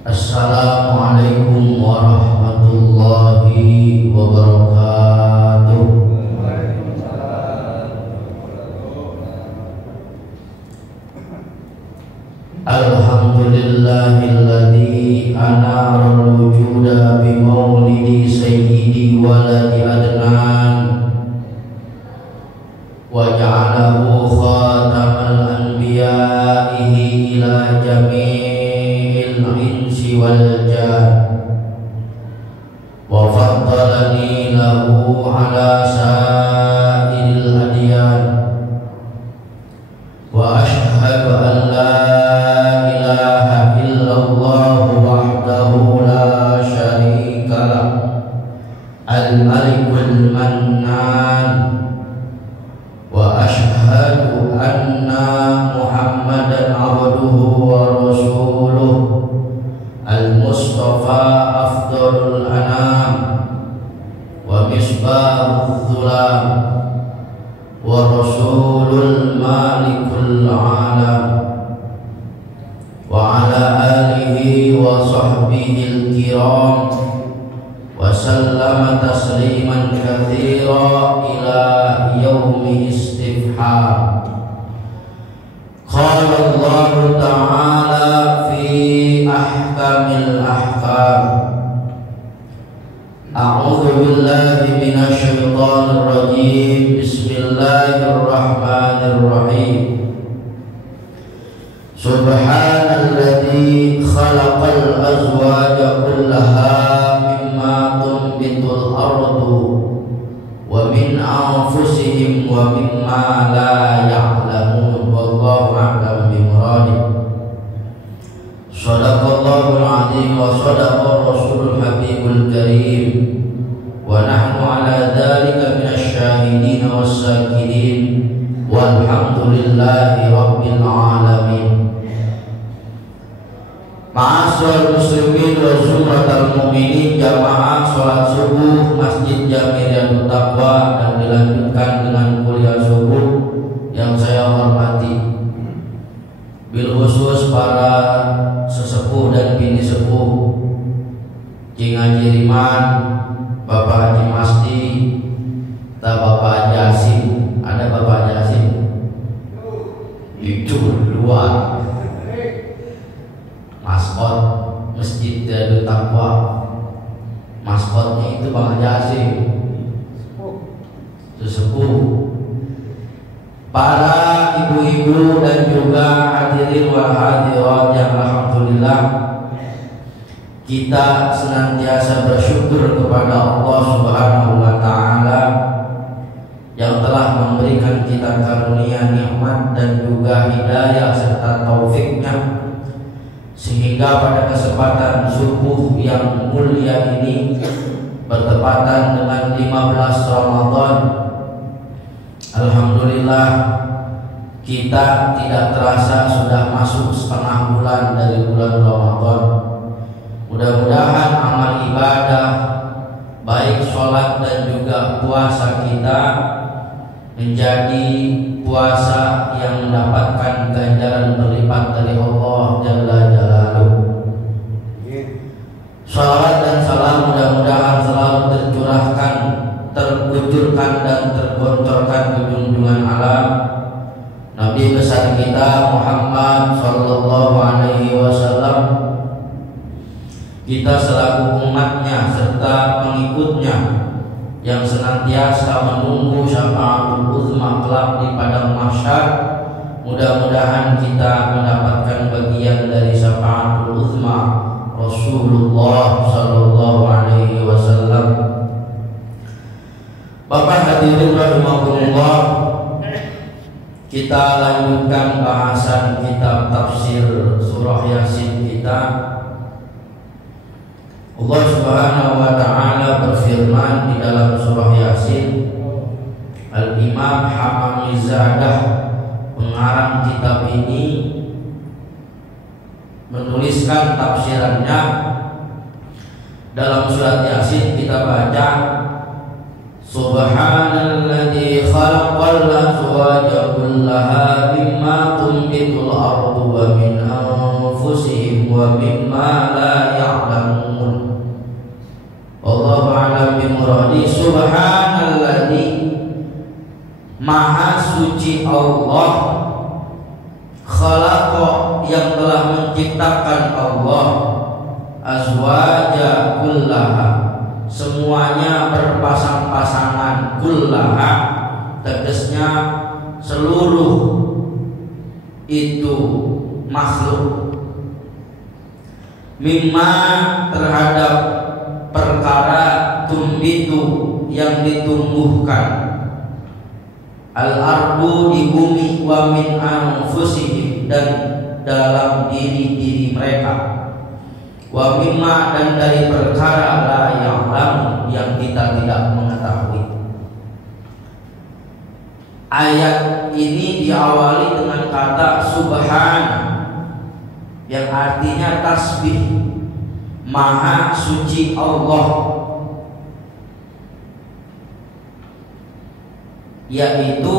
Assalamualaikum warahmatullahi wabarakatuh. Alhamdulillahilladzi anara al-wujuda bi maulidi sayyidi waladi adnan wa ja'alahu khatamal anbiya'ihi ila jami'il insi wal jan wa faddalani lahu ala sa'iril adyan wa ashhadu an la ilaha illallah wahdahu la syarika lah al-malikul mannan wa ashhadu anna muhammadan abduhu wa rasuluh al-mustafa afdalul anam wa misbahul dhulam wa rasulul malikul alam wa ala alihi wa sahbihi al-kiram wa sallama tasliman katsira ila yaumi istifham. Qala Allah ta'ala fi ahkamil ahkam. A'udzu billahi minasy syaithanir rajim. Bismillahirrahmanirrahim. Subhanalladzi khalaqal azwaja kullaha mimma tunbitul ardu wa min anfusihim wa mimma la ya'lamun wallahu a'lam bimuradi. Shadaqallahul azim wa shadaqa rasulul habibul karim wa nahnu ala dzalika minasy syahidin was-sakirin walhamdulillahi rabbil alamin. Ma'asyiral muslimin wa zumratal mu'minin, jamaah salat subuh Masjid Jami' Taqwa dan dilanjutkan dengan kuliah subuh yang saya hormati, bil khusus para sesepuh dan bini sepuh Cing Haji Riman, Bapak Haji Masdi, Bapak Haji Asim. Ada Bapak Haji Asim itu luar maskot Masjid Darut Taqwa, maskotnya itu Bang Haji Asim, sesepuh, para ibu-ibu dan juga hadirin wal hadirat yang alhamdulillah kita senantiasa bersyukur kepada Allah Subhanahu wa taala yang telah memberikan kita karunia nikmat dan juga hidayah serta taufiknya, sehingga pada kesempatan subuh yang mulia ini bertepatan dengan 15 Ramadan, alhamdulillah kita tidak terasa sudah masuk setengah bulan dari bulan Ramadan. Mudah-mudahan amal ibadah baik sholat dan juga puasa kita menjadi puasa yang mendapatkan ganjaran berlipat dari Allah Jalla Jalaluhu. Salawat dan salam mudah-mudahan selalu tercurahkan, terkucurkan dan tergoncorkan ke junjungan alam Nabi besar kita Muhammad sallallahu alaihi wasallam, kita selaku umatnya serta pengikutnya yang senantiasa menunggu syafaatul uzma kelak di padang mahsyar. Mudah-mudahan kita mendapatkan bagian dari syafaatul uzma Rasulullah sallallahu alaihi wasallam. Bapak hadirin rahimakumullah, kita lanjutkan bahasan kitab tafsir surah Yasin kita. Allah Subhanahu wa taala berfirman di dalam surah Yasin. Al-Imam Hamamizadah, pengarang kitab ini, menuliskan tafsirannya dalam surat Yasin. Kita baca Subhanalladzi khalaqal azwaja kullaha mimma tunbitul ardu wa min anfusihim wa mimma la Subhanalladzi, maha suci Allah, khalaqa, yang telah menciptakan Allah, azwaja kullaha, semuanya berpasang-pasangan, kullaha tegasnya seluruh itu makhluk, mimma terhadap perkara tumbitu yang ditumbuhkan, al-ardu di bumi, wa min anfusihim dan dalam diri-diri mereka, wa mimma dan dari perkara la ya'lam yang kita tidak mengetahui. Ayat ini diawali dengan kata subhan yang artinya tasbih, maha suci Allah, yaitu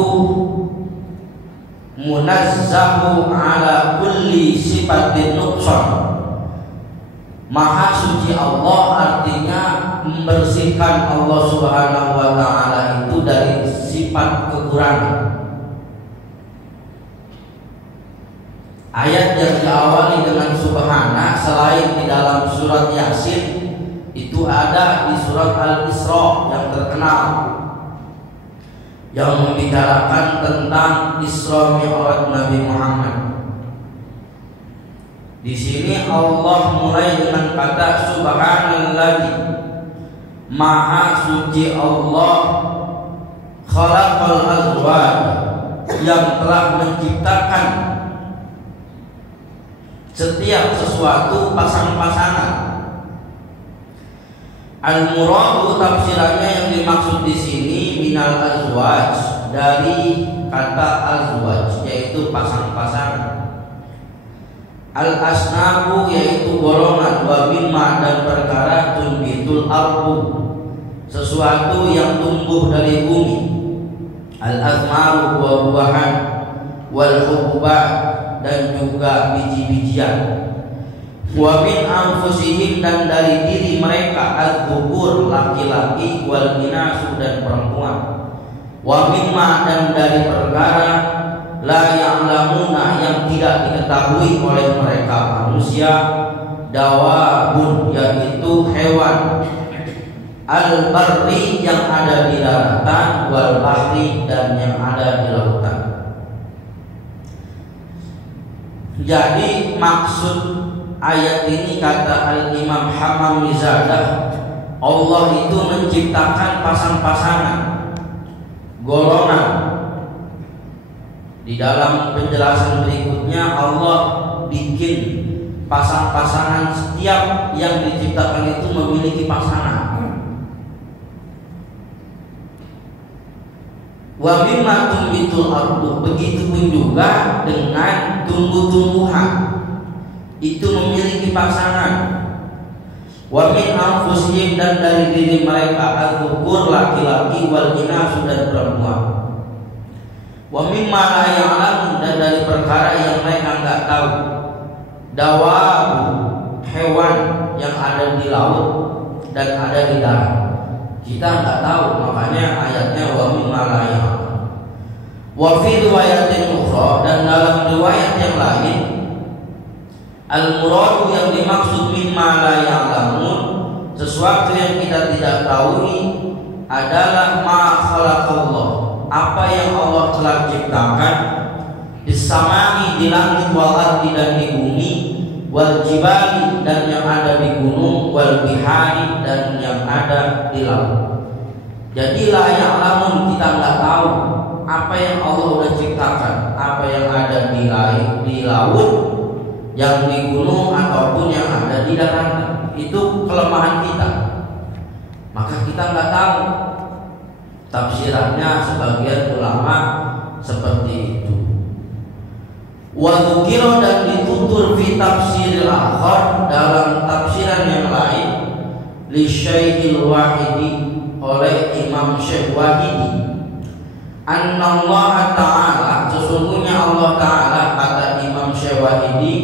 munazzahu ala kulli sifatin nuqsan. Maha suci Allah artinya membersihkan Allah Subhanahu wa ta'ala itu dari sifat kekurangan. Ayat yang diawali dengan subhana selain di dalam surat Yasin, itu ada di surat Al-Isra yang terkenal, yang membicarakan tentang Isra Mi'raj Nabi Muhammad. Di sini Allah mulai dengan kata subhanalladzi, maha suci Allah, khalaqal azwaj, yang telah menciptakan setiap sesuatu pasang-pasangan. Al-muradu tafsirannya yang dimaksud di sini minal azwaj, dari kata azwaj yaitu pasang-pasangan. Al-asnabu yaitu golongan, wa mimma dan perkara tumbitul ardu, sesuatu yang tumbuh dari bumi, al-azmaru buah-buahan, wal hubbat dan juga biji-bijian, wa min anfusihim dan dari diri mereka, al-dzukur laki-laki, wal inasu dan perempuan, wa mimma dan dari perkara la ya'lamuna yang tidak diketahui oleh mereka manusia, dawabun yaitu hewan, al-barri yang ada di daratan, wal bahri dan yang ada di lautan. Jadi maksud ayat ini kata Al-Imam Hammam Mizadah, Allah itu menciptakan pasang-pasangan, golongan. Di dalam penjelasan berikutnya Allah bikin pasang-pasangan, setiap yang diciptakan itu memiliki pasangan. Wa mimma tumbitul ardu, begitu pun juga dengan tumbuh-tumbuhan itu memiliki pasangan. Wa min anfusihim dan dari diri mereka, al-dzukur laki-laki, wal inasu dan perempuan. Wa mimma la ya'lamun dan dari perkara yang mereka enggak tahu, dawabu hewan yang ada di laut dan ada di darat. Kita enggak tahu, makanya ayatnya wa mimma la ya'lamun. Wa fi riwayatin ukhra, dan dalam riwayat yang lain, al-muradu yang dimaksud mimma la ya'lamun, sesuatu yang kita tidak tahu adalah ma khalaqallah, apa yang Allah telah ciptakan, disamai di langit, wal ardi dan di bumi, wal jibali dan yang ada di gunung, wal bihari dan yang ada di laut. Jadi la ya'lamun, kita nggak tahu apa yang Allah udah ciptakan, apa yang ada di laut, yang di gunung ataupun yang ada di daratan. Itu kelemahan kita, maka kita nggak tahu. Tafsirannya sebagian ulama seperti itu. Wa dzukira dan ditutur fi tafsiril akhar, dalam tafsiran yang lain, li Syaikhil Wahidi oleh Imam Syekh Wahidi, annallaha ta'ala, sesungguhnya Allah Ta'ala, kata Imam Syekh Wahidi,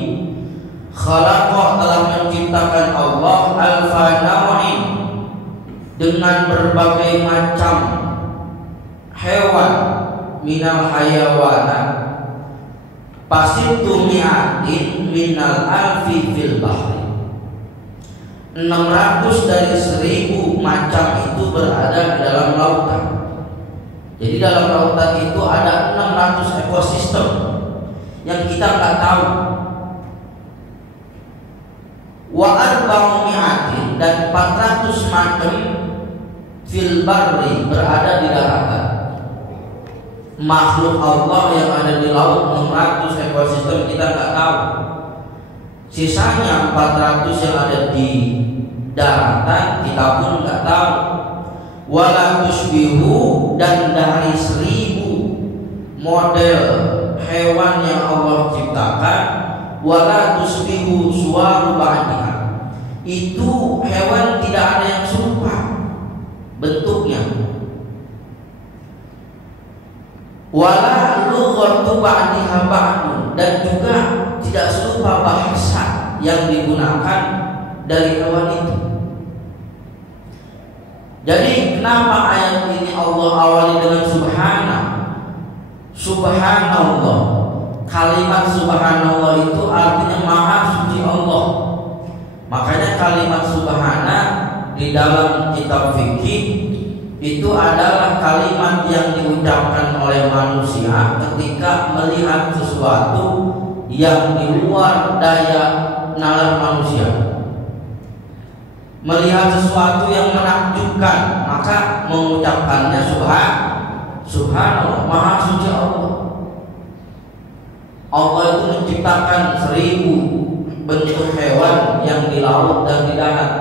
khalaqa telah menciptakan Allah alfa naw'in, dengan berbagai macam hewan minal hayawana pasittu mi'atin minal alfi fil bahri. 600 dari 1000 macam itu berada di dalam lautan. Jadi dalam lautan itu ada 600 ekosistem yang kita nggak tahu. Wa arba'u mi'atin dan 400 macam fil barri berada di daratan. Makhluk Allah yang ada di laut 600 ekosistem kita nggak tahu. Sisanya 400 yang ada di daratan kita pun nggak tahu. Wala tusbihu dan dari 1000 model hewan yang Allah ciptakan, wala tusbihu suwaru ba'diha, itu hewan tidak ada yang serupa bentuknya. Wala lughatu ba'diha ba'dun, dan juga tidak serupa bahasa yang digunakan dari hewan itu. Jadi kenapa ayat ini Allah awali dengan subhanallah. Kalimat subhanallah itu artinya maha suci Allah. Makanya kalimat subhana di dalam kitab fikih itu adalah kalimat yang diucapkan oleh manusia ketika melihat sesuatu yang di luar daya nalar manusia. Melihat sesuatu yang menakjubkan, maka mengucapkannya subhanallah, maha suci Allah. Allah itu menciptakan 1000 bentuk hewan yang di laut dan di darat.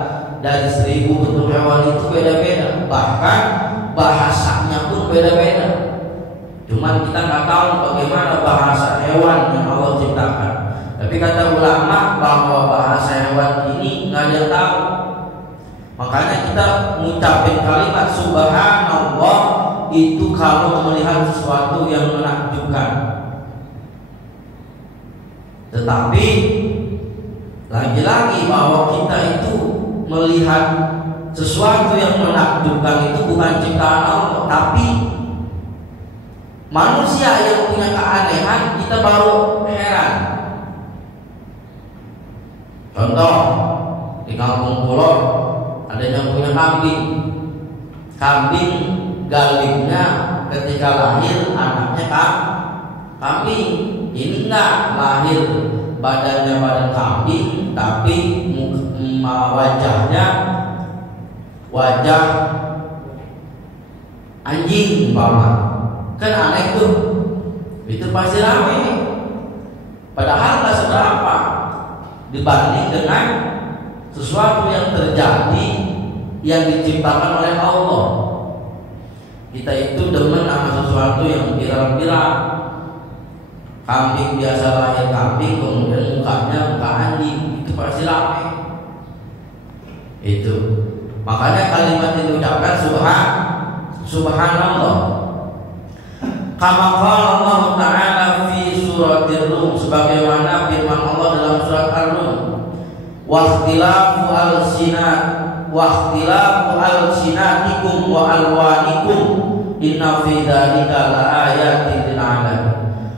Dari 1000 bentuk hewan itu beda-beda, bahkan bahasanya pun beda-beda. Cuman kita nggak tahu bagaimana bahasa hewan yang Allah ciptakan. Tapi kata ulama bahwa bahasa hewan ini nggak ada yang tahu. Makanya kita mengucapkan kalimat subhanallah itu kalau melihat sesuatu yang menakjubkan. Tetapi lagi-lagi bahwa kita itu melihat sesuatu yang menakjubkan itu bukan ciptaan Allah, tapi manusia yang punya keanehan kita baru heran. Contoh di kampung pulau ada yang punya kambing galibnya ketika lahir anaknya kambing. Ini enggak lahir badannya badan kambing, tapi wajahnya wajah anjing umpama. Kan aneh tuh. Itu pasti rame. Padahal nggak seberapa dibanding dengan sesuatu yang terjadi yang diciptakan oleh Allah. Kita itu demen sama sesuatu yang viral-viral. Kambing biasa lahir kambing, kemudian mukanya muka anjing, itu pasti rame. Itu makanya kalimat itu diucapkan subhanallah. Kama qala Allah Ta'ala fi suratir Rum, sebagaimana firman Allah dalam surat Ar-Rum. Waqtilafu alsinatikum wa alwanikum inna fi dzalika laayatin lil alamin.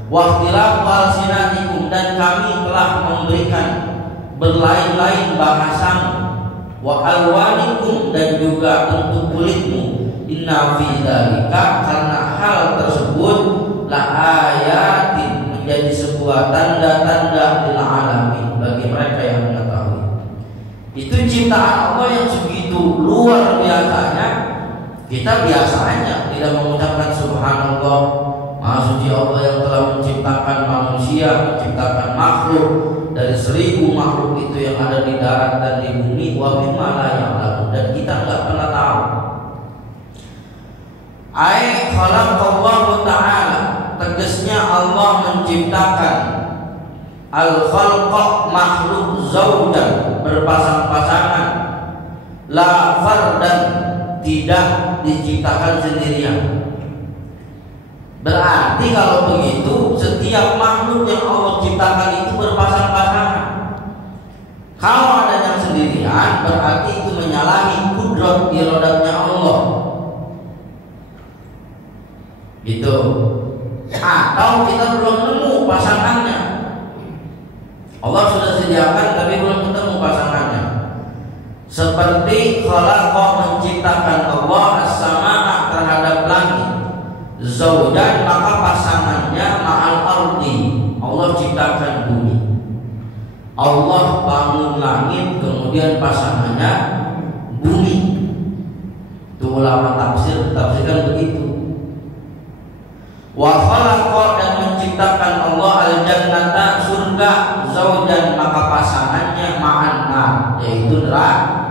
Waqtilafu alsinatikum, dan kami telah memberikan berlain-lain bahasamu, wa alwanikum, dan juga bentuk kulitmu, inna fi dzalika, karena hal tersebut la ayatin, menjadi sebuah tanda-tanda lil alamin, bagi mereka yang mengetahui. Itu ciptaan Allah yang segitu luar biasanya. Kita biasanya tidak mengucapkan subhanallah, maha suci Allah yang telah menciptakan manusia, menciptakan makhluk dari 1000 makhluk itu yang ada di darat dan di bumi, wa mimma la ya'lamun, dan kita nggak pernah tahu. Ai khalaqallahu ta'ala, tegasnya Allah menciptakan al-khalqa, makhluk zaujan, berpasang-pasangan, la fardan, tidak diciptakan sendirian. Berarti kalau begitu setiap makhluk yang Allah ciptakan itu berpasang-pasangan. Kalau ada yang sendirian berarti itu menyalahi kudrat kudrat iradatnya Allah. Gitu. Atau kita belum nemu pasangannya. Allah sudah sediakan tapi belum ketemu pasangannya. Seperti khalaqa menciptakan Allah as-samaa terhadap langit, zaujan maka pasangannya ma'al ardi. Allah ciptakan bumi. Allah bangun langit kemudian pasangannya bumi. Itu ulama tafsirkan begitu. Wa khalaqa dan menciptakan Allah al-jannata surga, zaujan maka pasangannya ma'an nar yaitu neraka.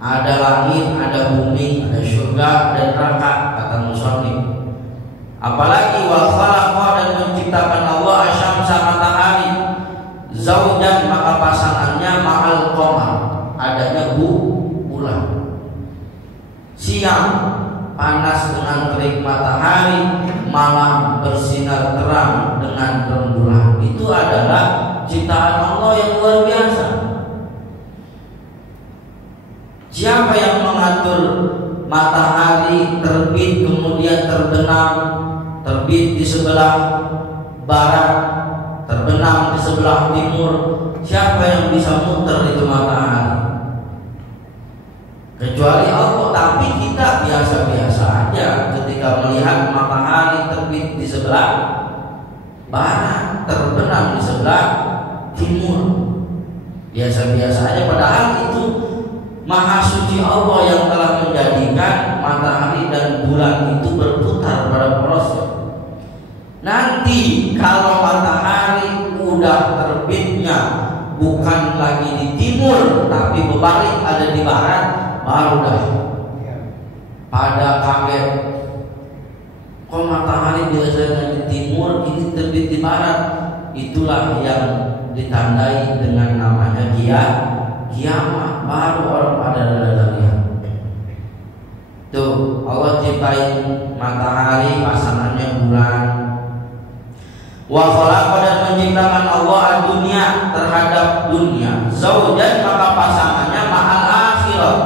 Ada langit, ada bumi, ada surga dan neraka kata musannif. Apalagi wa khalaqa dan menciptakan Allah asyamsa matahari, zaujan maka pasangannya ma'al qamar adanya bulan. Siang panas dengan terik matahari, malam bersinar terang dengan rembulan. Itu adalah ciptaan Allah yang luar biasa. Siapa yang mengatur matahari terbit kemudian terbenam, terbit di sebelah barat, terbenam di sebelah timur? Siapa yang bisa muter itu matahari? Kecuali Allah. Tapi kita biasa-biasa aja ketika melihat matahari terbit di sebelah barat, terbenam di sebelah timur. Biasa-biasa aja, padahal itu Maha suci Allah yang telah menjadikan matahari dan bulan itu berputar pada porosnya. Nanti kalau matahari udah terbitnya bukan lagi di timur tapi berbalik ada di barat, baru dah pada kaget. Kok matahari biasanya di timur ini terbit di barat? Itulah yang ditandai dengan namanya kiamat. Baru orang pada lihat. Tuh Allah ciptain matahari pasangannya bulan. Wa khalaqa dan menciptakan Allah dunia terhadap dunia, zaujan maka pasangannya ma'al akhirat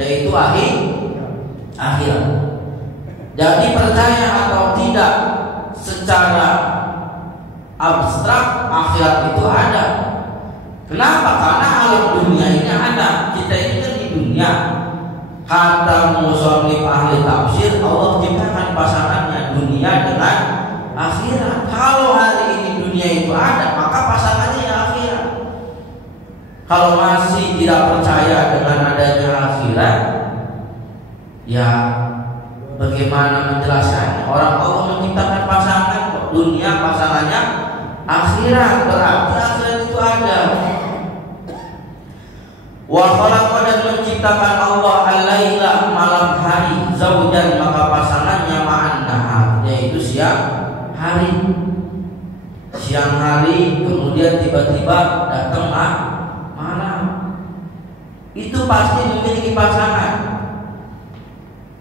yaitu akhirat. Jadi percaya atau tidak secara abstrak akhirat itu ada. Kenapa? Karena alam dunia ini ada. Kita ini kan di dunia. Kata musannif ahli tafsir, Allah ciptakan pasangannya dunia dengan akhirat. Kalau hari ini dunia itu ada, maka pasangannya yang akhirat. Kalau masih tidak percaya dengan adanya akhirat, ya bagaimana menjelaskannya? Orang Allah menciptakan pasangan, dunia pasangannya akhirat, berarti akhirat itu ada. Wa khalaqa dan menciptakan Allah al-laila malam hari, zaujan maka pasangannya ma'an nahar yaitu siang hari. Siang hari kemudian tiba-tiba datang malam. Itu pasti memiliki pasangan.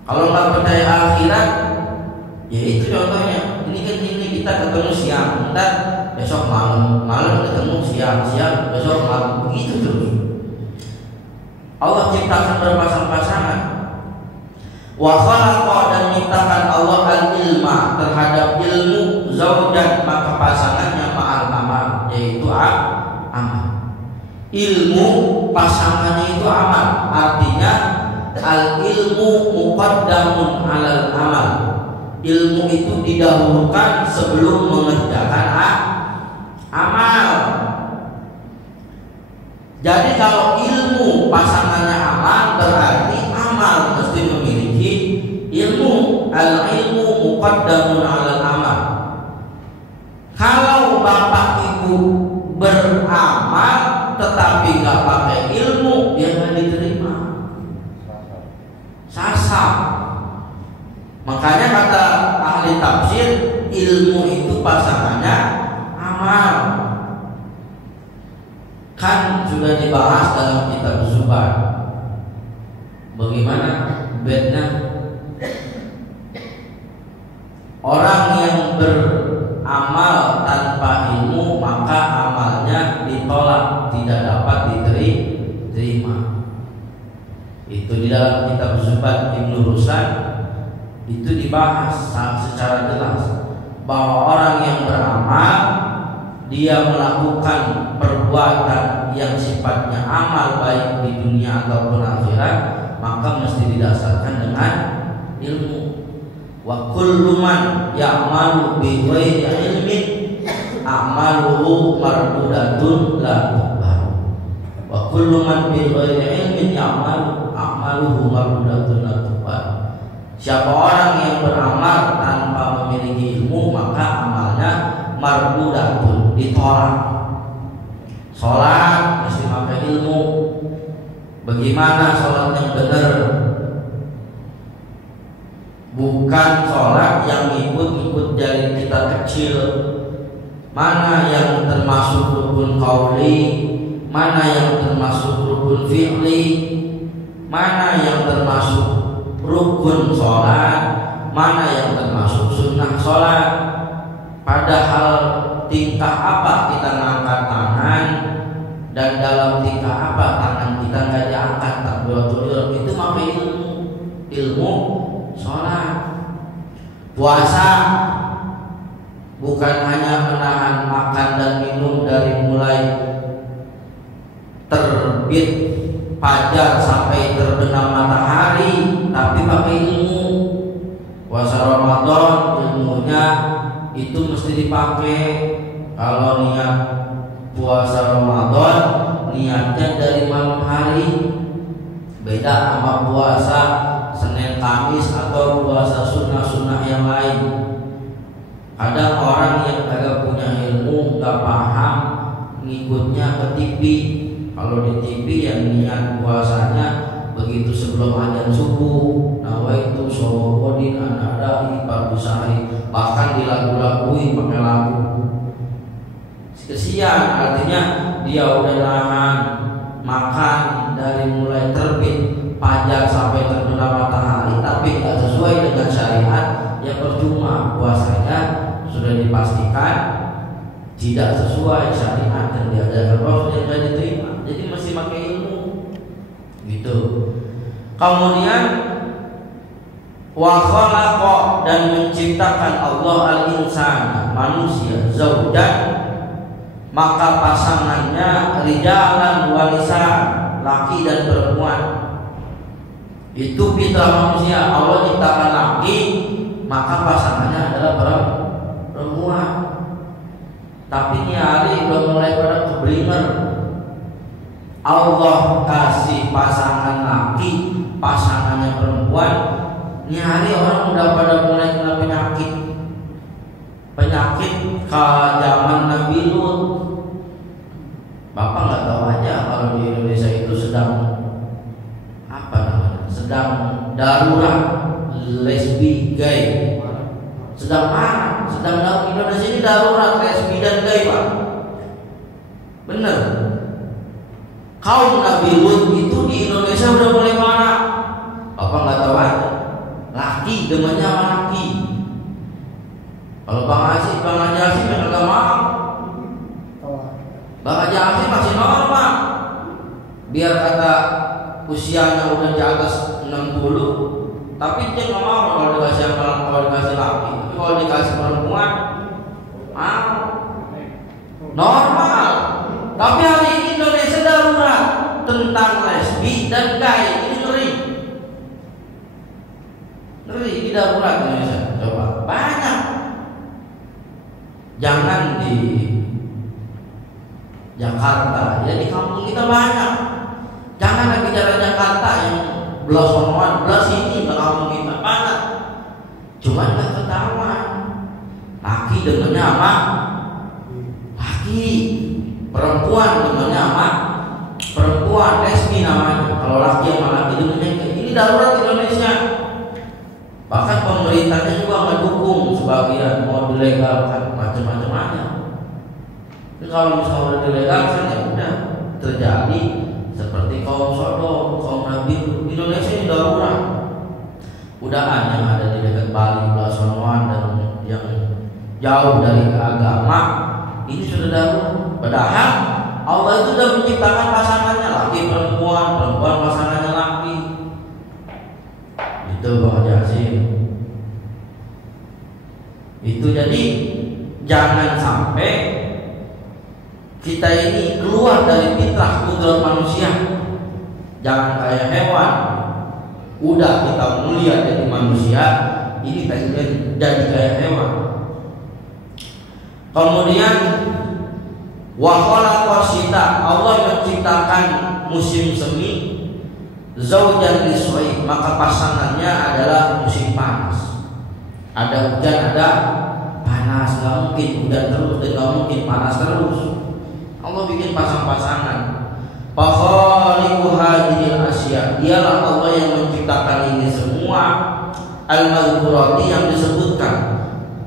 Kalau nggak percaya akhirat, ya itu contohnya. Ini kita ketemu siang, ntar besok malam ketemu siang besok malam, begitu terus. Allah ciptakan berpasang-pasangan. Wa khalaqa dan menciptakan Allah al-ilma terhadap ilmu, zaujan maka pasangannya ma'al amal yaitu amal. Ilmu pasangannya itu amal, artinya al-ilmu muqaddamun 'alal amal. Ilmu itu didahulukan sebelum mengerjakan amal. Jadi kalau ilmu pasangannya amal, berarti amal mesti memiliki ilmu. Al-ilmu muqaddamun 'alal amal. Kalau bapak ibu beramal tetapi nggak pakai ilmu, dia nggak diterima. Sasar. Makanya kata ahli tafsir, ilmu itu pasangannya amal. Kan sudah dibahas dalam kitab Zubat. Bagaimana bednya orang yang beramal tanpa ilmu, maka amalnya ditolak, tidak dapat diterima. Itu di dalam kitab Zubat Ibnu Ruslan itu dibahas secara jelas bahwa orang yang beramal, dia melakukan perbuatan yang sifatnya amal baik di dunia ataupun akhirat, maka mesti didasarkan dengan ilmu. Wa kullu man ya'malu bi ghairi ilmin a'maluhu mardudatun la tuqbal. Wa kullu man bi ghairi ilmin ya'malu a'maluhu mardudatun la tuqbal. Siapa orang yang beramal tanpa memiliki ilmu, maka amalnya mardudatun, ditolak. Salat mesti pakai ilmu. Bagaimana salat yang benar? Bukan sholat yang ikut-ikut dari kita kecil. Mana yang termasuk rukun qauli, mana yang termasuk rukun fi'li, mana yang termasuk rukun sholat, mana yang termasuk sunnah sholat. Padahal tingkah apa kita ngangkat tangan, dan dalam tingkah apa tangan kita nggak diangkat takbiratul ihram, itu pakai ilmu sholat. Puasa bukan hanya menahan makan dan minum dari mulai terbit fajar sampai terbenam matahari, tapi pakai ilmu. Puasa Ramadan ilmunya itu mesti dipakai. Kalau niat puasa Ramadan niatnya dari malam hari, beda sama puasa Senin Kamis atau puasa sunnah-sunnah yang lain. Ada orang yang kagak punya ilmu, nggak paham, ngikutnya ke TV. Kalau di TV yang niat puasanya begitu sebelum azan subuh, nawaitu shawabodin anadahi fardu sahri, bahkan dilagu-laguin pakai lagu. Kesian, artinya dia udah nahan makan dari mulai terbit fajar sampai terbenam matahari, tapi tidak sesuai dengan syariat, ya percuma. Puasanya sudah dipastikan tidak sesuai syariat dan diajarkan Rasul, yang tidak diterima. Jadi mesti pakai ilmu gitu. Kemudian wa khalaqa, dan menciptakan Allah al-insan, manusia, zaujan, maka pasangannya rijalan wa nisaa, laki dan perempuan. Itu fitrah manusia. Allah ciptakan laki, maka pasangannya adalah perempuan. Tapi ini hari udah mulai pada keblinger. Allah kasih pasangan laki, pasangannya perempuan. Ini hari orang udah pada mulai kena penyakit ke zaman Nabi Lut. Bapak nggak tahu aja kalau di Indonesia itu sedang darurat lesbi gay, sedang dalam Indonesia ini darurat lesbi dan gay, Pak. Bener. Kaum Nabi Lut itu di Indonesia udah mulai mana? Bapak nggak tahu aja. Laki demennya sama laki. Kalau Bang Haji nggak mau. Bang Haji masih normal. Biar kata usianya udah di atas 60, tapi dia nggak mau kalau dikasih laki. Tapi kalau dikasih perempuan mau. Normal. Tapi hari ini Indonesia darurat tentang lesbi dan gay. Ini ngeri. Ini darurat Indonesia. Coba banyak. Jangan di Jakarta, ya di kampung kita banyak. Jangan lagi jalan Jakarta yang belas sonoan, belas ini ke kampung kita banyak. Cuma nggak ketahuan. Laki demennya apa? Laki. Perempuan demennya apa? Perempuan. Lesbi namanya. Kalau laki sama laki demennya ini darurat Indonesia. Bahkan pemerintahnya juga mendukung sebagian mau dilegalkan macam-macam aja. Jadi kalau misalnya udah dilegalkan ya udah terjadi seperti kaum Sodom, kaum Nabi. Indonesia ini darurat. Udahan yang ada di dekat Bali, Blasonoan dan yang jauh dari agama ini sudah darurat. Padahal Allah itu sudah menciptakan pasangannya laki perempuan, perempuan pasangannya laki. Itu jadi jangan sampai kita ini keluar dari fitrah kudrat manusia. Jangan kayak hewan. Udah kita mulia jadi manusia, ini pengen jadi kayak hewan. Kemudian wa khalaqa syita, Allah menciptakan musim semi, zaujan liswai, maka pasangannya adalah musim panas. Ada hujan, ada panas. Gak mungkin hujan terus dan gak mungkin panas terus. Allah bikin pasang-pasangan. Fakhaliqu hadhil asya, dialah Allah yang menciptakan ini semua. Al-mazkurati yang disebutkan,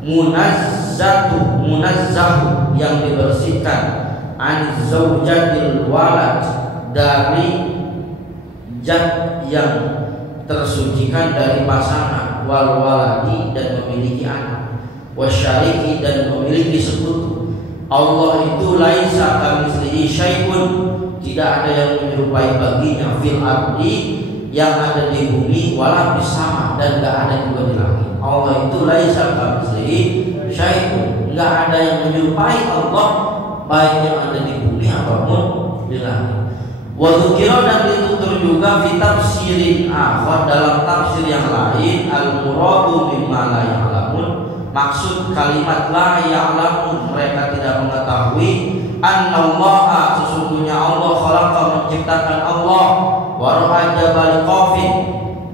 munazzahu yang dibersihkan, an zaujatil walad, dari zat yang tersucikan dari pasangan, wal waladi dan memiliki anak, wasyariki dan memiliki sekutu. Allah itu laisa kamitslihi syai'un, tidak ada yang menyerupai baginya, fil ardi, yang ada di bumi, wala bis sama, dan enggak ada juga di langit. Allah itu laisa kamitslihi syai'un, enggak ada yang menyerupai Allah, baik yang ada di bumi ataupun di langit. Wa dzukira, dan ditutur juga fi tafsirin akhar, dalam tafsir yang lain, al muradu mimma la ya'lamun, maksud kalimat la ya'lamun, mereka tidak mengetahui, annallaha, sesungguhnya Allah, khalaqa, menciptakan Allah, wa ra'a jabal qafin,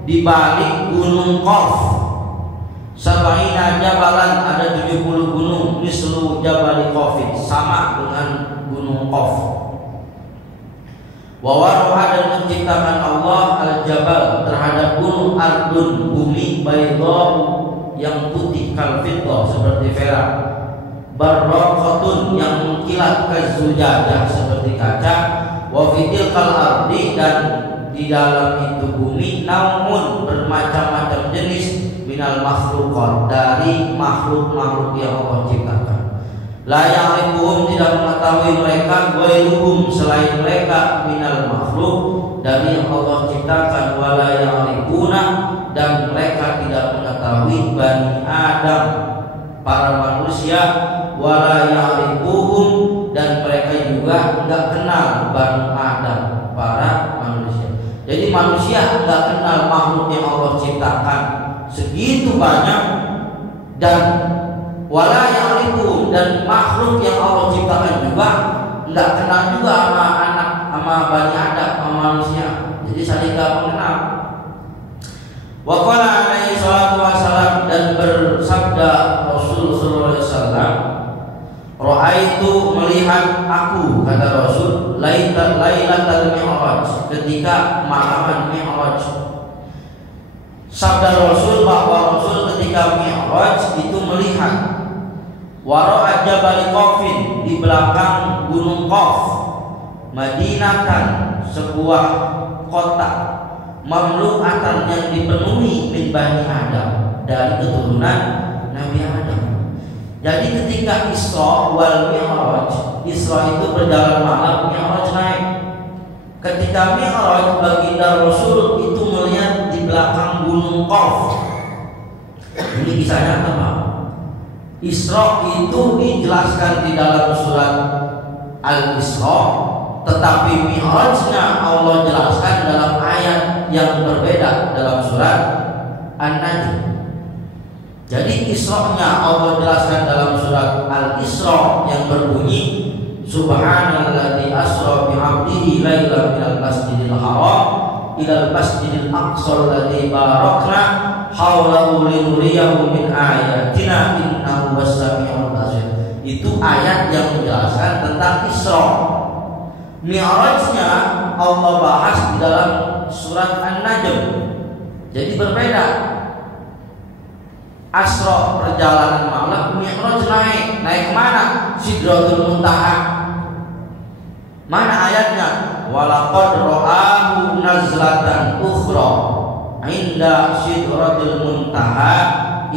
di balik gunung Qaf, sabaina jabalan, ada 70 gunung, mislu jabal qafin, sama dengan gunung Qaf. Wa waroha, dan menciptakan Allah al-jabal, terhadap gunung ardun, bumi, baydha, yang putih, kal fiddah, seperti perak, barraqatun, yang mengkilat, kazujadah, seperti kaca, wa fitil kal ardi, dan di dalam itu bumi, naumun, bermacam-macam jenis, minal makhluqat, dari makhluk-makhluk yang Allah ciptakan. La ya'rifuhum, tidak mengetahui mereka, ghairuhum, selain mereka, minal makhluk, dari yang Allah ciptakan, wala ya'rifuna, dan mereka tidak mengetahui Bani Adam, para manusia, wala ya'rifuhum, dan mereka juga enggak kenal Bani Adam, para manusia. Jadi manusia enggak kenal makhluk yang Allah ciptakan segitu banyak, dan wala ya'rifuhum, dan makhluk yang Allah ciptakan juga enggak kenal juga sama anak, sama Bani Adam, sama manusia. Jadi saling enggak mengenal. Wa qala alaihi salatu wassalam, dan bersabda Rasul sallallahu alaihi wasallam, ra'aitu, melihat aku, kata Rasul, lailatul mi'raj, ketika malaman mi'raj. Sabda Rasul bahwa Rasul ketika mi'raj itu melihat wara'a jabal qafin, di belakang gunung Qaf, Madinatan, sebuah kota, mamlu'atan, yang dipenuhi min Bani Adam, dari keturunan Nabi Adam. Jadi ketika Isra wal Mi'raj, Isra itu berjalan malam, Mi'raj naik. Ketika Mi'raj, baginda Rasul itu melihat di belakang gunung Qaf. Ini kisah nyata, Pak. Isra itu dijelaskan di dalam surat Al-Isra, tetapi Mi'rajnya Allah jelaskan dalam ayat yang berbeda dalam surat An-Najm. Jadi Isra-nya Allah jelaskan dalam surat Al-Isra yang berbunyi, Subhanalladzi asra bi'abdihi lailan minal masjidil haram ilal masjidil aqsal ladzi barakna haulahu linuriyahu min ayatina innahu was-sami'ul basir. Itu ayat yang menjelaskan tentang Isra. Mi'rajnya Allah bahas di dalam surat An-Najm. Jadi berbeda. Asra perjalanan malam, Mi'raj naik mana? Sidratul Muntaha. Mana ayatnya? Walaqad ra'ahu nazlatan ukhra inda sidratil muntaha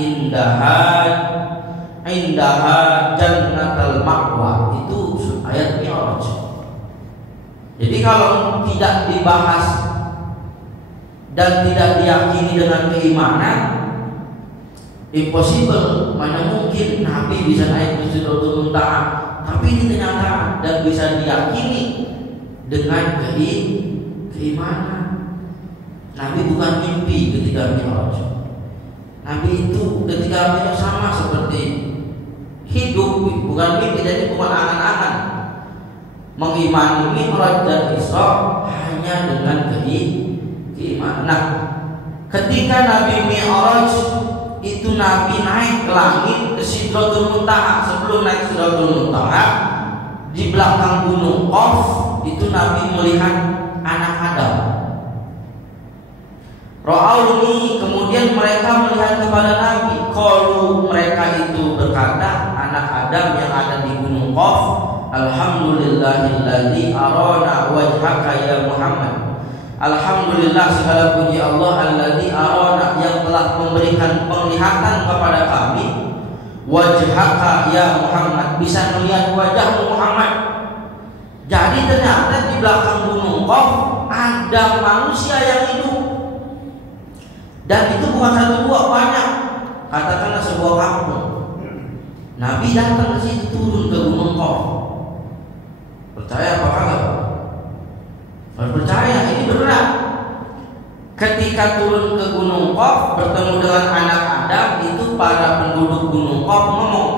indaha jannatul ma'wa. Itu ayat Mi'raj. Jadi kalau tidak dibahas dan tidak diyakini dengan keimanan, Impossible, mana mungkin Nabi bisa naik ke Sidratul Muntaha. Tapi ini kenyataan dan bisa diyakini dengan keimanan. Nabi bukan mimpi ketika Mi'raj. Nabi itu ketika Mi'raj sama seperti hidup, bukan mimpi, jadi bukan angan-angan. Mengimani Mi'raj dan Isra hanya dengan keimanan. Nah, ketika Nabi Mi'raj itu Nabi naik ke langit ke Sidratul Muntaha. Sebelum naik ke Sidratul Muntaha, di belakang gunung Qaf itu Nabi melihat anak Adam. Ra'auni, kemudian mereka melihat kepada Nabi. Qalu, mereka itu berkata, anak Adam yang ada di gunung Qaf, alhamdulillahilladzi arana wajhaka ya Muhammad. Alhamdulillah, segala puji Allah alladzi arana, yang telah memberikan penglihatan kepada kami, wajhaka ya Muhammad, bisa melihat wajahmu Muhammad. Jadi ternyata di belakang gunung Qaf ada manusia yang hidup. Dan itu bukan satu dua, banyak. Katakanlah sebuah kampung. Nabi datang ke situ, turun ke gunung Qaf. Percaya apa kagak? Harus percaya, ini benar. Ketika turun ke gunung Qaf bertemu dengan anak Adam, itu para penduduk gunung Qaf ngomong,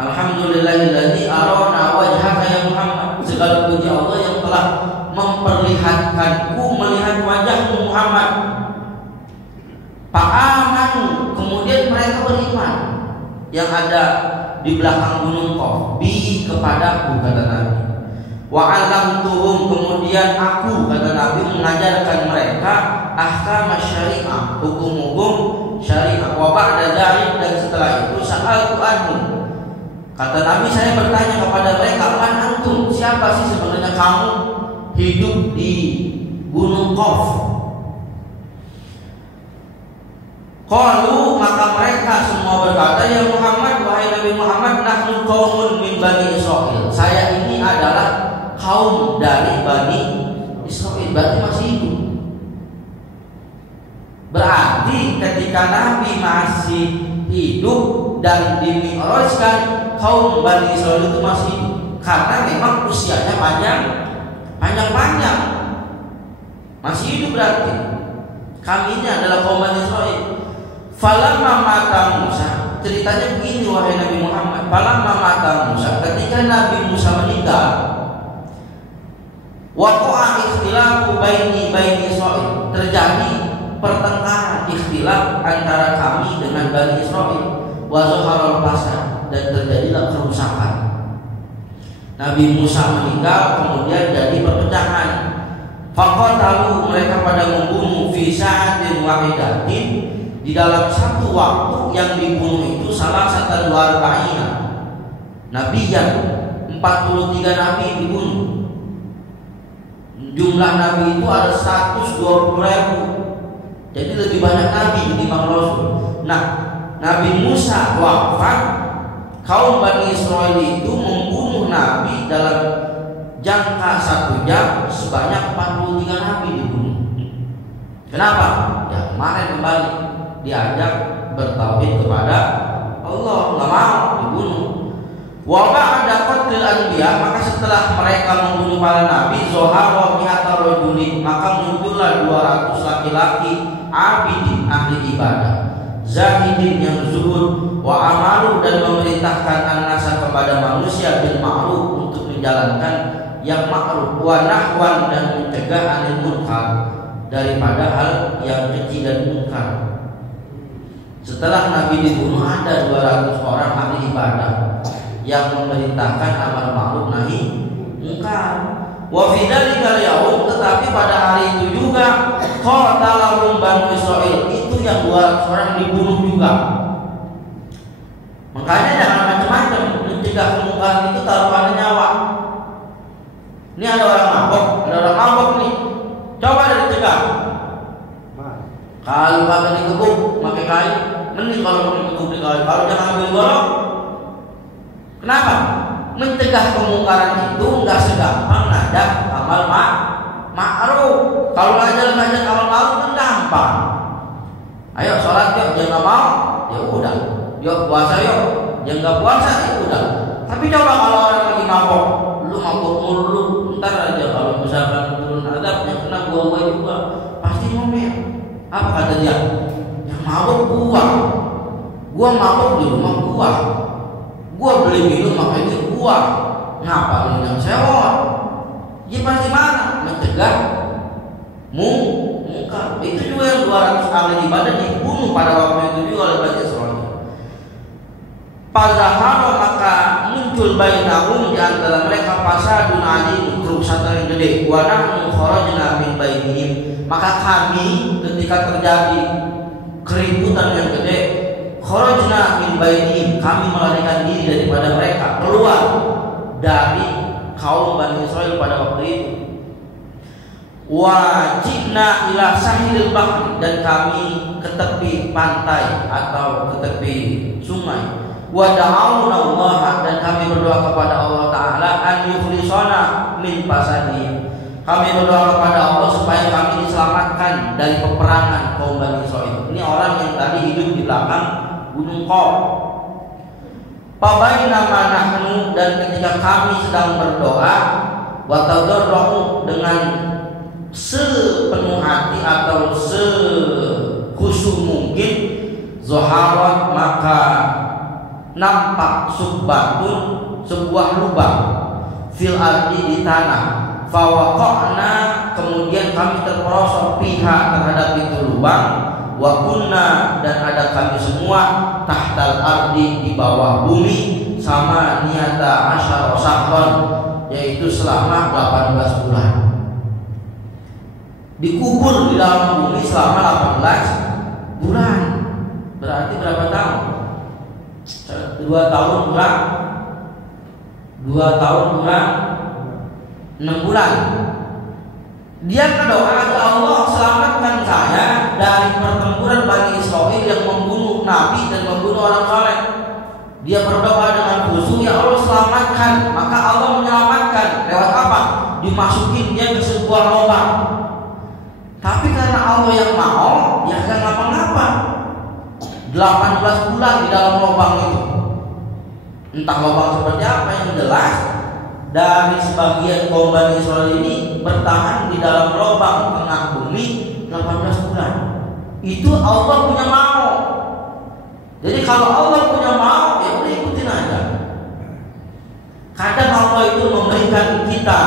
alhamdulillahilladzi arana wajhaka ya Muhammad, segala puji Allah yang telah memperlihatkanku melihat wajahmu Muhammad. Fa'amanu, kemudian mereka beriman yang ada di belakang gunung Qaf bi kepadaku, kata Nabi. Wa 'allamtuhum, kemudian aku, kata Nabi, mengajarkan mereka ahkam syariah, hukum-hukum syariah. Wa ba'da dzalik, dan setelah itu sa'altu anhum, kata Nabi, saya bertanya kepada mereka, man antum, siapa sih sebenarnya kamu hidup di gunung Qaf? Qalu, maka mereka semua berkata, ya Muhammad, wahai Nabi Muhammad, nahnu qaumun min Bani Israil, saya ini adalah kaum dari Bani Israil. Berarti masih hidup. Berarti ketika Nabi masih hidup dan dimi'rajkan, kaum Bani Israil itu masih hidup. Karena memang usianya panjang, masih hidup. Berarti kami ini adalah kaum Bani Israil. Falamma mata Musa, ceritanya begini wahai Nabi Muhammad. Falamma mata Musa, ketika Nabi Musa meninggal, waqa'a ikhtilafu baini Israil, terjadi pertengkaran, ikhtilaf antara kami dengan Bani Israil. Wa zaharal fasad, dan terjadilah kerusakan. Nabi Musa meninggal, kemudian jadi perpecahan. Faqatalu, mereka pada membunuh fi sa'atin wahidatin, di dalam satu waktu yang dibunuh itu salah satu arba'ina nabiyan, 43 nabi dibunuh. Jumlah nabi itu ada 120.000. Jadi lebih banyak nabi ketimbang rasul. Nah, Nabi Musa wafat, kaum Bani Israil itu membunuh nabi dalam jangka 1 jam, sebanyak 43 nabi dibunuh. Kenapa? Ya kemarin kembali diajak bertauhid kepada Allah, nggak mau, dibunuh. Wa ba'da qatlil anbiya, maka setelah mereka membunuh para nabi, zohara mi'ata rajulin, maka muncullah 200 laki-laki abidin, ahli ibadah, zahidin, yang zuhud, wa amaru, dan memerintahkan an-nasa kepada manusia bil ma'ruf, untuk menjalankan yang ma'ruf, wa nahwan, dan mencegah anil munkar, daripada hal yang keji dan munkar. Setelah Nabi dibunuh, ada 200 orang ahli ibadah yang memerintahkan amar ma'ruf nahi munkar. Wa fi dzalikal yaum, tetapi pada hari itu juga qatalahum Bani Israil, itu yang 200 orang dibunuh juga. Makanya jangan macam-macam, mencegah kemungkaran itu taruhannya nyawa. Ini ada orang mabok nih, coba dicegah. Kalau kagak dikebuk pakai kayu, mending kalau dikebuk di kayu. Kalau jangan ambil golok. Kenapa? Mencegah kemungkaran itu nggak segampang ngajak amal ma'ruf. Kalau ngajak amal ma'ruf kan gampang. Ayo sholat yuk, jangan mau, ya udah, yuk puasa yuk. Yang nggak puasa ya udah. Tapi coba kalau orang lagi mabok, lu mabok mulu, ntar aja kalau misalkan turun adab yang kena gua juga pasti ngomel. Apa kata dia? Yang mabok gua mabok di rumah gua beli minum makanya gua. Ngapa lu yang sewa? Dia pasti marah, mencegah muka. Itu juga yang 200 ahli ibadah dibunuh pada waktu itu juga oleh Bani Israil. Padahal maka muncul bainahum di antara mereka fasadun alim, kerusakan yang gede. Wa nahnu kharajna min bainihim, maka kami ketika terjadi keributan yang gede, kharajna min bainihim, kami melarikan diri daripada mereka, keluar dari kaum Bani Israil pada waktu itu. Wajibna ila sahilil bahr, dan kami ke tepi pantai atau ke tepi sungai. Wa da'awna Allah, dan kami berdoa kepada Allah Ta'ala an yukhlisana min fasadihim, kami berdoa kepada Allah supaya kami diselamatkan dari peperangan kaum Bani Israil. Ini orang yang tadi hidup di belakang gunung Qor. Pabainama nahnu, dan ketika kami sedang berdoa, wa tadarru, dengan sepenuh hati atau sekhusyuk mungkin, zaharat, maka nampak subbatun, sebuah lubang, fil ardi, di tanah, fawaqa'na, kemudian kami terperosok pihak terhadap itu lubang, wa kunna, dan ada kami semua tahtal ardi, di bawah bumi, sama niata asyara sahron, yaitu selama 18 bulan. Dikubur di dalam bumi selama 18 bulan. Berarti berapa tahun? 2 tahun kurang 6 bulan. Dia berdoa, ya Allah selamatkan saya dari pertempuran Bani Israil yang membunuh Nabi dan membunuh orang saleh. Dia berdoa dengan khusyuk, ya Allah selamatkan. Maka Allah menyelamatkan. Lewat apa? Dimasukin dia ke sebuah lubang. Tapi karena Allah yang mau, ya kan ngapa-ngapa. 18 bulan di dalam lubang itu. Entah lubang seperti apa, yang jelas dari sebagian kaum Bani Israil ini bertahan di dalam lubang tengah bumi 18 bulan. Itu Allah punya mau. Jadi kalau Allah punya mau, ya udah ikutin aja. Kadang Allah itu memberikan kita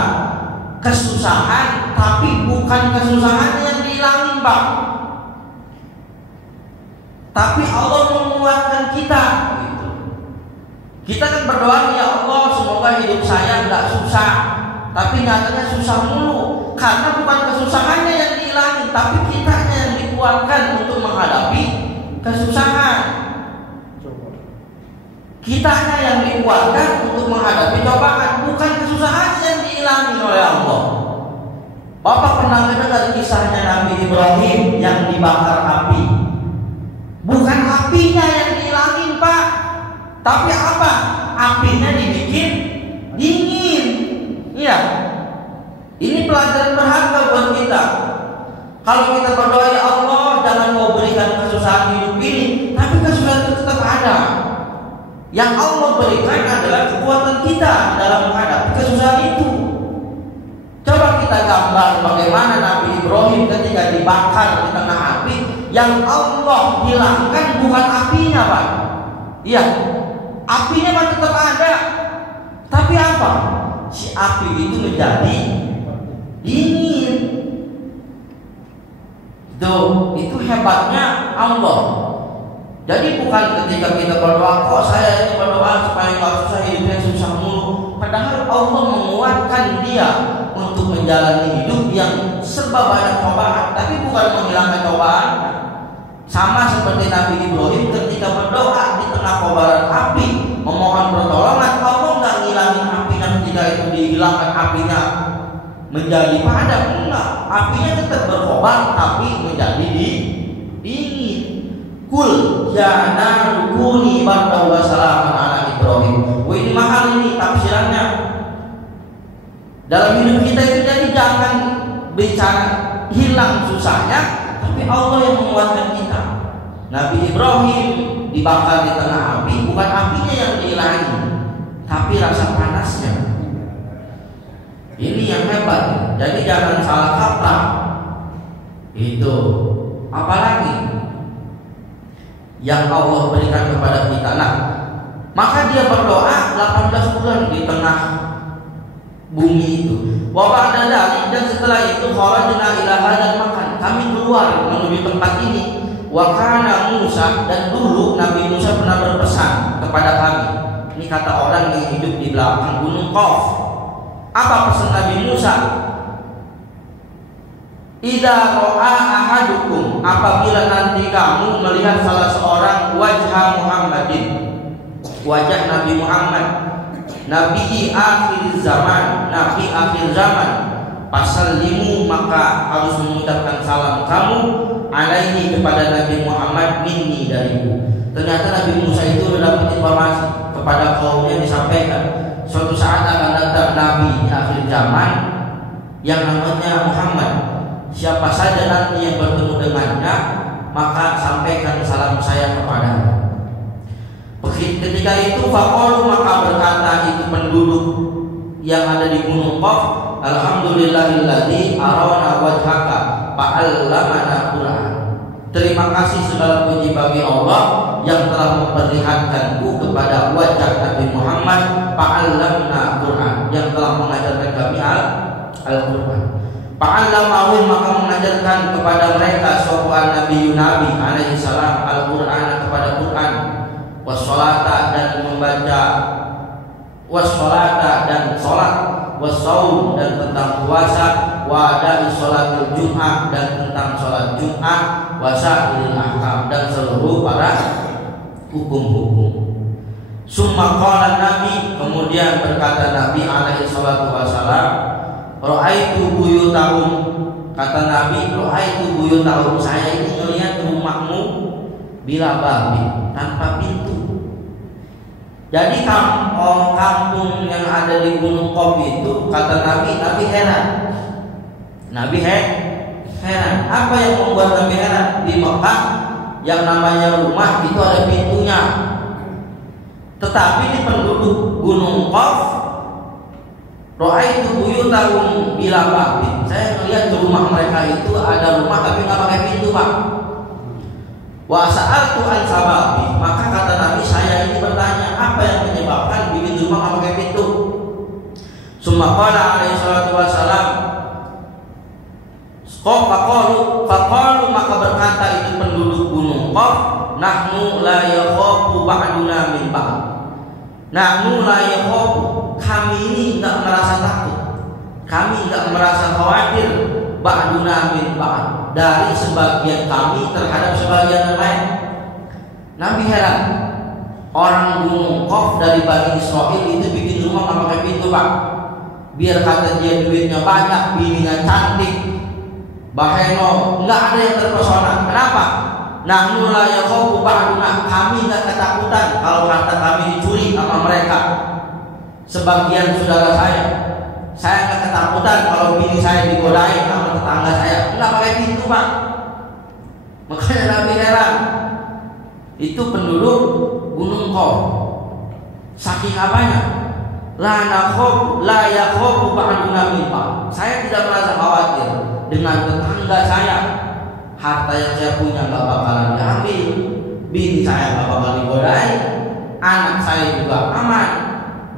kesusahan, tapi bukan kesusahan yang dihilangin, Pak. Tapi Allah menguatkan kita. Gitu. Kita kan berdoa, ya Allah semoga hidup saya nggak susah. Tapi nyatanya susah mulu. Karena bukan kesusahannya yang dihilangin, tapi kitanya yang dikuatkan untuk menghadapi kesusahan. Kitanya yang dikuatkan untuk menghadapi cobaan, bukan kesusahan yang dihilangin oleh Allah. Bapak pernah dengar kisahnya Nabi Ibrahim yang dibakar api? Bukan apinya yang dihilangin, Pak, tapi apa? Apinya dibikin dingin. Iya. Ini pelajaran berharga buat kita. Kalau kita berdoa, ya Allah jangan mau berikan kesusahan hidup ini, tapi kesusahan itu tetap ada. Yang Allah berikan adalah kekuatan kita dalam menghadapi kesusahan itu. Coba kita gambar bagaimana Nabi Ibrahim ketika dibakar di tengah api, yang Allah hilangkan bukan apinya, Pak. Iya, apinya masih tetap ada, tapi apa? Si api itu menjadi dingin. Itu hebatnya Allah. Jadi bukan ketika kita berdoa, kok saya ini berdoa supaya nggak susah, hidupnya susah mulu. Padahal Allah menguatkan dia untuk menjalani hidup yang serba banyak cobaan, tapi bukan menghilangkan cobaan. Sama seperti Nabi Ibrahim ketika berdoa di tengah kobaran api, memohon pertolongan, Allah nggak ngilangin apinya ketika itu dihilangkan apinya menjadi padam, enggak. Apinya tetap berkobar tapi menjadi dingin. Kul jana rukuni barda wa salaman ala Ibrahim. Wah, ini mahal ini tafsirannya. Dalam hidup kita itu jadi jangan bicara hilang susahnya, tapi Allah yang menguatkan kita. Nabi Ibrahim dibakar di tengah api, bukan apinya yang dihilangin, tapi rasa panasnya. Ini yang hebat. Jadi jangan salah kaprah. Itu apalagi yang Allah berikan kepada kita. Nah, maka dia berdoa 18 bulan di tengah bumi itu. Wa ba'da dzalik, dan setelah itu kharajna ila hadzal makan. Kami keluar menuju tempat ini. Wa kana Musa, dan dulu Nabi Musa pernah berpesan kepada kami. Ini kata orang yang hidup di belakang Gunung Qaf. Apa pesan Nabi Musa? Idza ra'a ahadukum, apabila nanti kamu melihat salah seorang wajah Muhammadin, wajah Nabi Muhammad, Nabi akhir zaman, Nabi akhir zaman, fasallimu, maka harus mengucapkan salam kamu alaihi kepada Nabi Muhammad, minni, dariku. Ternyata Nabi Musa itu mendapat informasi kepada kaumnya, disampaikan suatu saat akan datang Nabi di akhir zaman yang namanya Muhammad. Siapa saja nanti yang bertemu dengannya, maka sampaikan salam saya kepadanya. Ketika itu faqalu, maka berkata itu penduduk yang ada di Gunung Qaf, alhamdulillahilladzi arana wajhaka fa'allamana Qur'an. Terima kasih segala puji bagi Allah yang telah memperlihatkanku kepada wajah Nabi Muhammad, fa'allamna Qur'an, yang telah mengajarkan kami Al-Qur'an. Fa'allamahum, maka mengajarkan kepada mereka sopan Nabi alaihi salam Al-Qur'an, kepada Qur'an, wassolata, dan membaca, wassolata, dan sholat, wassaum, dan tentang puasa, wa'ada'i sholatul jum'ah, dan tentang sholat Jum'ah, wasa'ilil ahkam, dan seluruh para hukum-hukum. Summa qala Nabi, kemudian berkata Nabi alaihi salatu wassalam, ra'aitu buyutahum, kata Nabi, ra'aitu buyutahum, saya ini melihat rumahmu bila babi, tanpa pintu. Jadi kampung yang ada di Gunung Qaf itu, kata Nabi heran. Nabi heran. Apa yang membuat Nabi heran? Di Mekah yang namanya rumah itu ada pintunya, tetapi di penduduk Gunung Qaf, ra'aitu buyutahum bila babin, saya melihat di rumah mereka itu ada rumah tapi nggak pakai pintu, Pak. Wa sa'altu an sababi, maka kata Nabi, saya ini bertanya apa yang menyebabkan bikin rumah nggak pakai pintu. Summa qala alaihi salatu wassalam, faqalu, maka berkata itu penduduk Gunung Qaf, nahnu la yakhafu ba'duna min ba'd. Nahnu la yakhafu, kami ini enggak merasa takut, kami enggak merasa khawatir, ba'duna min ba'd, dari sebagian kami terhadap sebagian yang lain. Nabi heran, orang Gunung Qaf dari Bani Israil itu bikin rumah nggak pakai pintu, Pak. Biar kata dia duitnya banyak, bininya cantik, baheno, nggak ada yang terpesona. Kenapa? Nahnu la yakhafu ba'duna, kami nggak ketakutan kalau harta kami dicuri sama mereka, sebagian saudara saya nggak ketakutan kalau bini saya digodain sama tetangga saya, nggak pakai pintu, Pak. Makanya Nabi heran. Itu penduduk Gunung Qaf. Saking apanya? La yakhafu ba'duna min ba'd. Saya tidak merasa khawatir dengan tetangga saya. Harta yang saya punya nggak bakalan diambil, bini saya nggak bakal digodain, anak saya juga aman,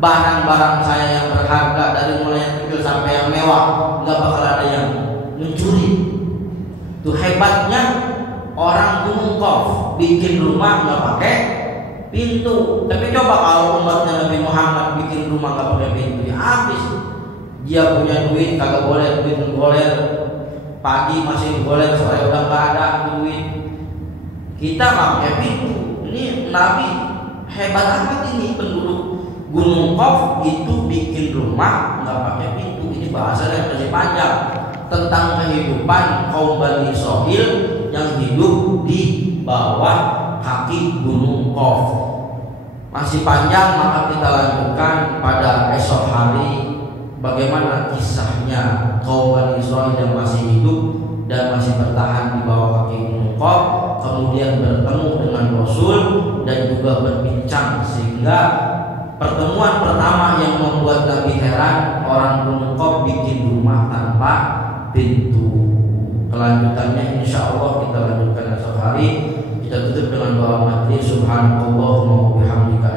barang-barang saya yang berharga dari mulai yang kecil sampai yang mewah nggak bakal ada yang mencuri. Itu hebatnya orang Gunung Qaf, bikin rumah nggak pakai pintu. Tapi coba kalau umatnya Nabi Muhammad bikin rumah nggak pakai pintu, ya habis. Dia punya duit kagak boleh duit goler, pagi masih goler, sore udah nggak ada duit. Kita nggak pakai pintu. Ini Nabi hebat amat ini. Penduduk Gunung Qaf itu bikin rumah nggak pakai pintu. Ini bahasa yang masih panjang tentang kehidupan kaum Bani Israil yang hidup di bawah kaki Gunung Qaf. Masih panjang, maka kita lanjutkan pada esok hari bagaimana kisahnya kaum Bani Israil yang masih hidup dan masih bertahan di bawah Waqi' bin Qab, kemudian bertemu dengan Rasul dan juga berbincang, sehingga pertemuan pertama yang membuat Nabi heran, orang Qab bikin rumah tanpa pintu. Kelanjutannya insya Allah kita lanjutkan esok hari. Kita tutup dengan doa mati. Subhanallahumma wa bihamdika